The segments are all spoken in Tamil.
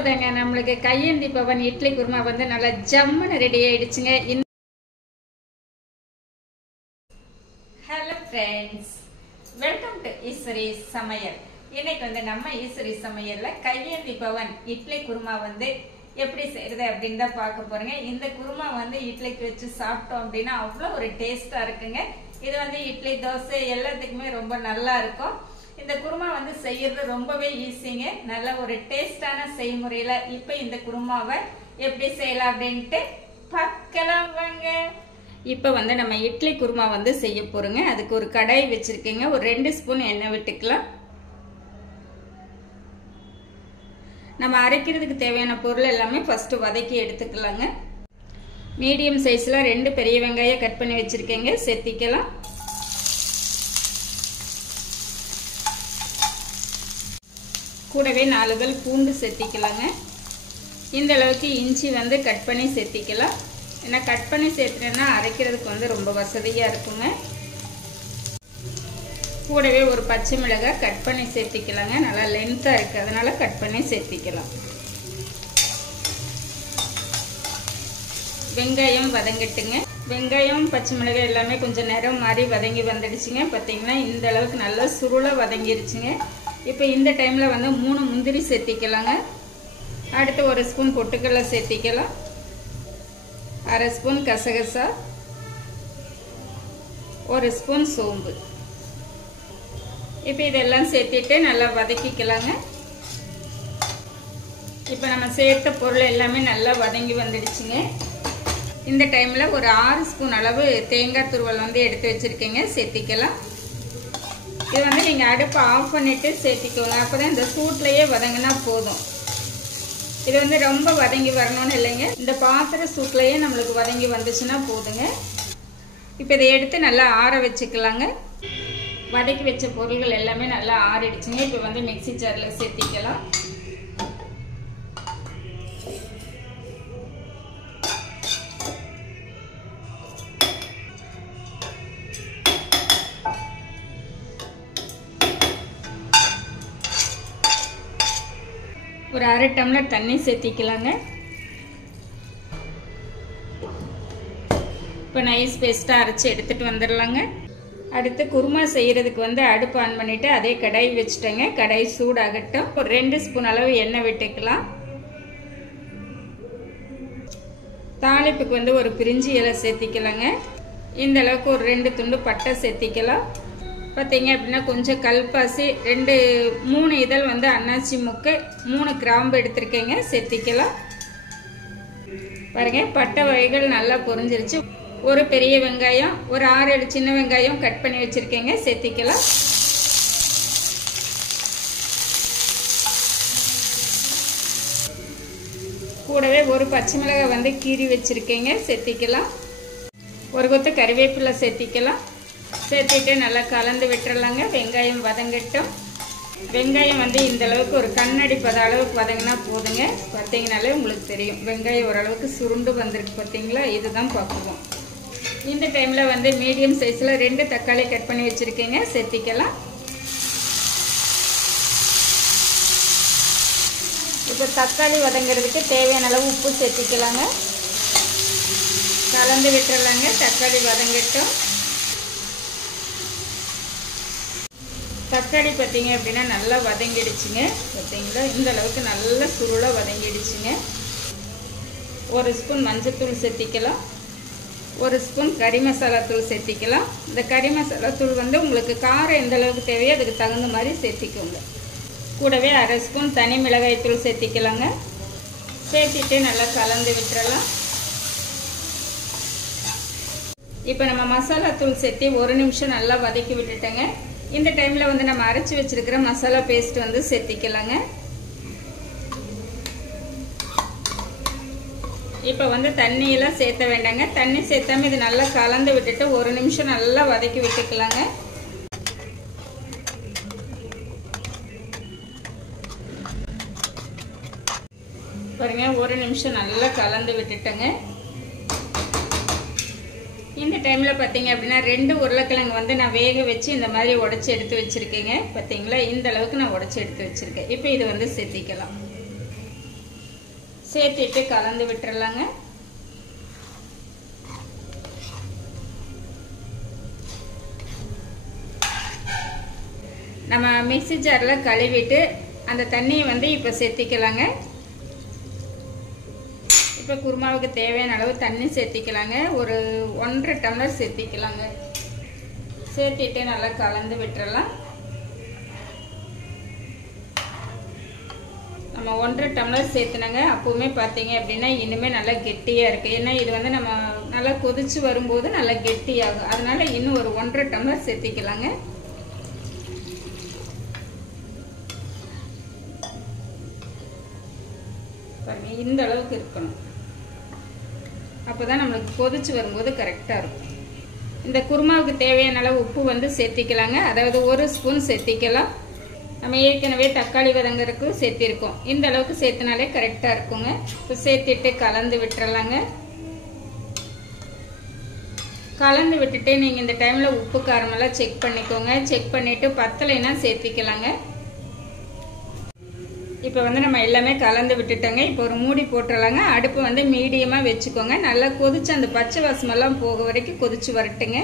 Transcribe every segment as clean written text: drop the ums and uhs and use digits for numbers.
அவ்வளவுதாங்க நம்மளுக்கு கையேந்தி பவன் இட்லி குருமா வந்து நல்லா ஜம்முன்னு ரெடி ஆயிடுச்சுங்க. Hello friends, welcome to Eswari சமையல். இன்னைக்கு வந்து நம்ம ஈஸ்வரி சமையல்ல கையேந்தி பவன் இட்லி குருமா வந்து எப்படி செய்யறது அப்படின்னு தான் பார்க்க போறேங்க. இந்த குருமா வந்து இட்லிக்கு வச்சு சாப்பிட்டோம் அப்படின்னா அவ்வளோ ஒரு டேஸ்டா இருக்குங்க. இது வந்து இட்லி தோசை எல்லாத்துக்குமே ரொம்ப நல்லா இருக்கும். இந்த குருமா வந்து செய்யறது ரொம்பவே ஈஸிங்க. நல்ல ஒரு டேஸ்டான செய்முறையில இப்ப இந்த குருமாவை எப்படி செய்யலாம் அப்படின்ட்டு பார்க்கலாம் வாங்க. இப்ப வந்து நம்ம இட்லி குருமா வந்து செய்ய போறோங்க. அதுக்கு ஒரு கடாய் வச்சிருக்கேங்க. ஒரு 2 ஸ்பூன் எண்ணெய் விட்டுக்கலாம். நம்ம அரைக்கிறதுக்கு தேவையான பொருள் எல்லாமே ஃபர்ஸ்ட் வதக்கி எடுத்துக்கலாங்க. மீடியம் சைஸ்ல 2 பெரிய வெங்காயம் கட் பண்ணி வச்சிருக்கேங்க, சேர்த்திக்கலாம். கூடவே 4 பல் பூண்டு சேர்த்திக்கலாங்க. இந்த அளவுக்கு இஞ்சி வந்து கட் பண்ணி சேர்த்திக்கலாம். ஏன்னா கட் பண்ணி சேர்த்துட்டேன்னா அரைக்கிறதுக்கு வந்து ரொம்ப வசதியா இருக்குங்க. கூடவே ஒரு பச்சை மிளகாய் கட் பண்ணி சேர்த்திக்கலாங்க. நல்லா லென்த்தா இருக்கு, அதனால கட் பண்ணி சேர்த்திக்கலாம். வெங்காயம் வதங்கட்டுங்க. வெங்காயம் பச்சை மிளகாய் எல்லாமே கொஞ்சம் நிறம் மாதிரி வதங்கி வந்துடுச்சுங்க. பார்த்தீங்கன்னா இந்த அளவுக்கு நல்லா சுருளை வதங்கிருச்சுங்க. இப்போ இந்த டைம்ல வந்து 3 முந்திரி சேர்த்திக்கலாங்க. அடுத்து 1 ஸ்பூன் பொட்டுக்கடலை சேர்த்திக்கலாம். 1/2 ஸ்பூன் கசகசா, 1 ஸ்பூன் சோம்பு. இப்போ இதெல்லாம் சேர்த்திட்டு நல்லா வதக்கிக்கலாங்க. இப்போ நம்ம சேர்த்த பொருள் எல்லாமே நல்லா வதங்கி வந்துடுச்சுங்க. இந்த டைம்ல ஒரு 6 ஸ்பூன் அளவு தேங்காய் துருவல் வந்து எடுத்து வச்சிருக்கேங்க, சேர்த்திக்கலாம். இது வந்து நீங்க அடுப்பை ஆஃப் பண்ணிட்டு சேர்த்திக்கோங்க. அப்பதான் இந்த சூட்லயே வதங்கினா போதும். இது வந்து ரொம்ப வதங்கி வரணும்னு இல்லைங்க, இந்த பாத்திர சூட்லயே நம்மளுக்கு வதங்கி வந்துச்சுன்னா போதுங்க. இப்போ இதை எடுத்து நல்லா ஆற வச்சுக்கலாங்க. வதக்கி வச்ச பொருள்கள் எல்லாமே நல்லா ஆறிடுச்சுங்க. இப்போ வந்து மிக்ஸி ஜார்ல சேர்த்திக்கலாம். ஒரு 1/2 டம்ளர் தண்ணி சேர்த்திக்கலாங்க. இப்போ நைஸ் பேஸ்டா அரைச்சி எடுத்துட்டு வந்துடலாங்க. அடுத்து குருமா செய்யறதுக்கு வந்து அடுப்பு ஆன் பண்ணிட்டு அதே கடாய் வச்சுட்டேங்க. கடாய் சூடாகட்டும். ஒரு 2 ஸ்பூன் அளவு எண்ணெய் விட்டுக்கலாம். தாளிப்புக்கு வந்து ஒரு பிரிஞ்சி இலை சேர்த்திக்கலாங்க. இந்த அளவுக்கு ஒரு 2 துண்டு பட்டை சேர்த்திக்கலாம். பார்த்தீங்க அப்படின்னா கொஞ்சம் கல்பாசி, 3 இதழ் வந்து அன்னாச்சி முக்கு, 3 கிராம்பு எடுத்திருக்கேங்க, சேர்த்திக்கலாம். பாருங்க பட்டை வகைகள் நல்லா பொரிஞ்சிருச்சு. ஒரு பெரிய வெங்காயம், ஒரு 6-7 சின்ன வெங்காயம் கட் பண்ணி வச்சிருக்கேங்க, சேர்த்திக்கலாம். கூடவே ஒரு பச்சை மிளகாய் வந்து கீறி வச்சிருக்கேங்க, சேர்த்திக்கலாம். ஒரு கொத்து கறிவேப்பிலை சேர்த்திக்கலாம். சேர்த்திட்டு நல்லா கலந்து விட்டுறலாங்க. வெங்காயம் வதங்கட்டும். வெங்காயம் வந்து இந்த அளவுக்கு ஒரு கண்ணாடி பத அளவுக்கு வதங்கினா போதுங்க. பார்த்தீங்கனாலே உங்களுக்கு தெரியும் வெங்காயம் ஓரளவுக்கு சுருண்டு வந்திருக்கு. பார்த்தீங்களா, இதுதான் பக்குவம். இந்த டைம்ல வந்து மீடியம் சைஸ்ல 2 தக்காளி கட் பண்ணி வச்சிருக்கேங்க, சேர்த்திக்கலாம். இப்போ தக்காளி வதங்கிறதுக்கு தேவையான அளவு உப்பு சேர்த்திக்கலாங்க. கலந்து விட்டுறலாங்க. தக்காளி வதங்கட்டும். தக்காளி பார்த்தீங்க அப்படின்னா நல்லா வதங்கிடுச்சுங்க. பார்த்தீங்களா, இந்த அளவுக்கு நல்லா சுருளாக வதங்கிடுச்சுங்க. 1 ஸ்பூன் மஞ்சத்தூள் சேர்த்திக்கலாம். 1 ஸ்பூன் கறி மசாலா தூள் சேர்த்திக்கலாம். இந்த கறி மசாலா தூள் வந்து உங்களுக்கு காரம் எந்த அளவுக்கு தேவையோ அதுக்கு தகுந்த மாதிரி சேர்த்திக்கோங்க. கூடவே 1/2 ஸ்பூன் தனி மிளகாய் தூள் சேர்த்திக்கலாங்க. சேர்த்திட்டு நல்லா கலந்து விட்டுறலாம். இப்போ நம்ம மசாலா தூள் சேர்த்து 1 நிமிஷம் நல்லா வதக்கி விட்டுட்டேங்க. இந்த டைம்ல வந்து நம்ம அரைச்சி வச்சிருக்கிற மசாலா பேஸ்ட் வந்து சேர்த்திக்கலாங்க. இப்போ வந்து தண்ணி எல்லாம் சேர்த்த வேண்டாங்க. தண்ணி சேர்த்தாம இது நல்லா கலந்து விட்டுட்டு 1 நிமிஷம் நல்லா வதக்கி விட்டுக்கலாங்க. பாருங்க 1 நிமிஷம் நல்லா கலந்து விட்டுட்டேங்க. இந்த டைம்ல பாத்தீங்க அப்படின்னா 2 உருளைக்கிழங்கு வந்து நான் வேக வச்சு இந்த மாதிரி உடைச்சு எடுத்து வச்சிருக்கேங்க. பாத்தீங்களா, இந்த அளவுக்கு நான் உடைச்சு எடுத்து வச்சிருக்கேன். இப்போ இது வந்து சேர்த்திக்கலாம். சேர்த்துட்டு கலந்து விட்டுறலாங்க. நம்ம மிக்ஸி ஜாரில் கழுவிட்டு அந்த தண்ணியை வந்து இப்போ சேர்த்திக்கலாங்க. இப்போ குருமாவுக்கு தேவையான அளவு தண்ணி சேர்த்திக்கலாங்க. ஒரு 1.5 டம்ளர் சேர்த்திக்கலாங்க. சேர்த்திட்டு நல்லா கலந்து விட்டுறலாம். நம்ம 1.5 டம்ளர் சேர்த்துனாங்க. அப்போவுமே பார்த்தீங்க அப்படின்னா இனிமேல் நல்லா கெட்டியாக இருக்குது. ஏன்னா இது வந்து நம்ம நல்லா கொதிச்சு வரும்போது நல்லா கெட்டியாகும். அதனால இன்னும் ஒரு 1.5 டம்ளர் சேர்த்திக்கலாங்க. பாருங்க, இந்த அளவுக்கு இருக்கணும். அப்போதான் நம்மளுக்கு கொதிச்சு வரும்போது கரெக்டாக இருக்கும். இந்த குருமாவுக்கு தேவையான அளவு உப்பு வந்து சேர்த்திக்கலாங்க. அதாவது 1 ஸ்பூன் சேர்த்திக்கலாம். நம்ம ஏற்கனவே தக்காளி வதங்கறதுக்கு சேர்த்திருக்கோம். இந்த அளவுக்கு சேர்த்தினாலே கரெக்டாக இருக்குங்க. இப்போ சேர்த்திட்டு கலந்து விட்டுறலாங்க. கலந்து விட்டுட்டு நீங்கள் இந்த டைமில் உப்பு காரமெல்லாம் செக் பண்ணிக்கோங்க. செக் பண்ணிவிட்டு பத்தலைன்னா சேர்த்திக்கலாங்க. இப்போ வந்து நம்ம எல்லாமே கலந்து விட்டுட்டோங்க. இப்போ ஒரு மூடி போட்டுடலாங்க. அடுப்பு வந்து மீடியமாக வச்சுக்கோங்க. நல்லா கொதிச்சு அந்த பச்சை வாசமெல்லாம் போக வரைக்கும் கொதிச்சு வரட்டுங்க.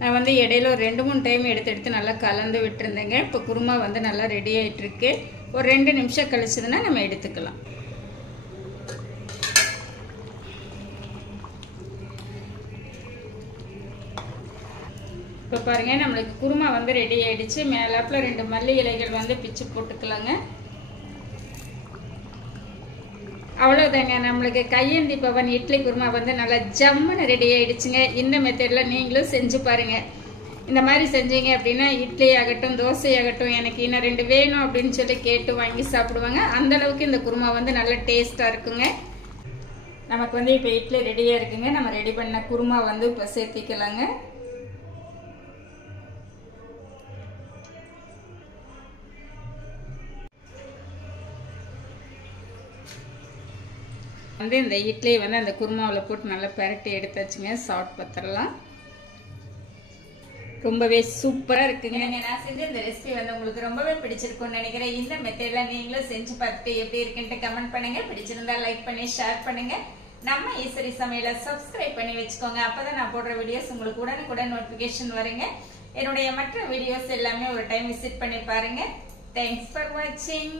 நான் வந்து இடையில ஒரு 2-3 டைம் எடுத்து நல்லா கலந்து விட்டுருந்தேங்க. இப்போ குருமா வந்து நல்லா ரெடி ஆகிட்டுருக்கு. ஒரு 2 நிமிஷம் கழிச்சதுன்னா நம்ம எடுத்துக்கலாம். இப்போ பாருங்க, நம்மளுக்கு குருமா வந்து ரெடி ஆயிடுச்சு. மேலாப்பில் 2 மல்லி இலைகள் வந்து பிச்சு போட்டுக்கலாங்க. அவ்வளோதாங்க, நம்மளுக்கு கையேந்தி பவன் இட்லி குருமா வந்து நல்லா ஜம்முன்னு ரெடி ஆயிடுச்சுங்க. இந்த மெத்தடில் நீங்களும் செஞ்சு பாருங்க. இந்த மாதிரி செஞ்சீங்க அப்படின்னா இட்லி ஆகட்டும் தோசை ஆகட்டும் எனக்கு இன்னும் 2 வேணும் அப்படின்னு சொல்லி கேட்டு வாங்கி சாப்பிடுவாங்க. அந்த அளவுக்கு இந்த குருமா வந்து நல்ல டேஸ்ட்டாக இருக்குங்க. நமக்கு வந்து இப்போ இட்லி ரெடியாக இருக்குங்க. நம்ம ரெடி பண்ண குருமா வந்து இப்போ சேர்த்திக்கலாங்க. வந்து இந்த இட்லியை வந்து அந்த குருமாவில் போட்டு நல்லா பரட்டி எடுத்தாச்சுங்க. சாப்பிட்டு பார்த்துடலாம். ரொம்பவே சூப்பராக இருக்குங்க. நான் செஞ்ச இந்த ரெசிபி வந்து உங்களுக்கு ரொம்பவே பிடிச்சிருக்கும்னு நினைக்கிறேன். இந்த மெத்தடில் நீங்களும் செஞ்சு பார்த்துட்டு எப்படி இருக்குன்ட்டு கமெண்ட் பண்ணுங்க. பிடிச்சிருந்தா லைக் பண்ணி ஷேர் பண்ணுங்க. நம்ம ஈஸ்வரி சமையலை சப்ஸ்கிரைப் பண்ணி வச்சுக்கோங்க. அப்போதான் நான் போடுற வீடியோஸ் உங்களுக்கு உடனுக்குடன் நோட்டிஃபிகேஷன் வருங்க. என்னுடைய மற்ற வீடியோஸ் எல்லாமே ஒரு டைம் விசிட் பண்ணி பாருங்க. தேங்க்ஸ் ஃபார் வாட்சிங்.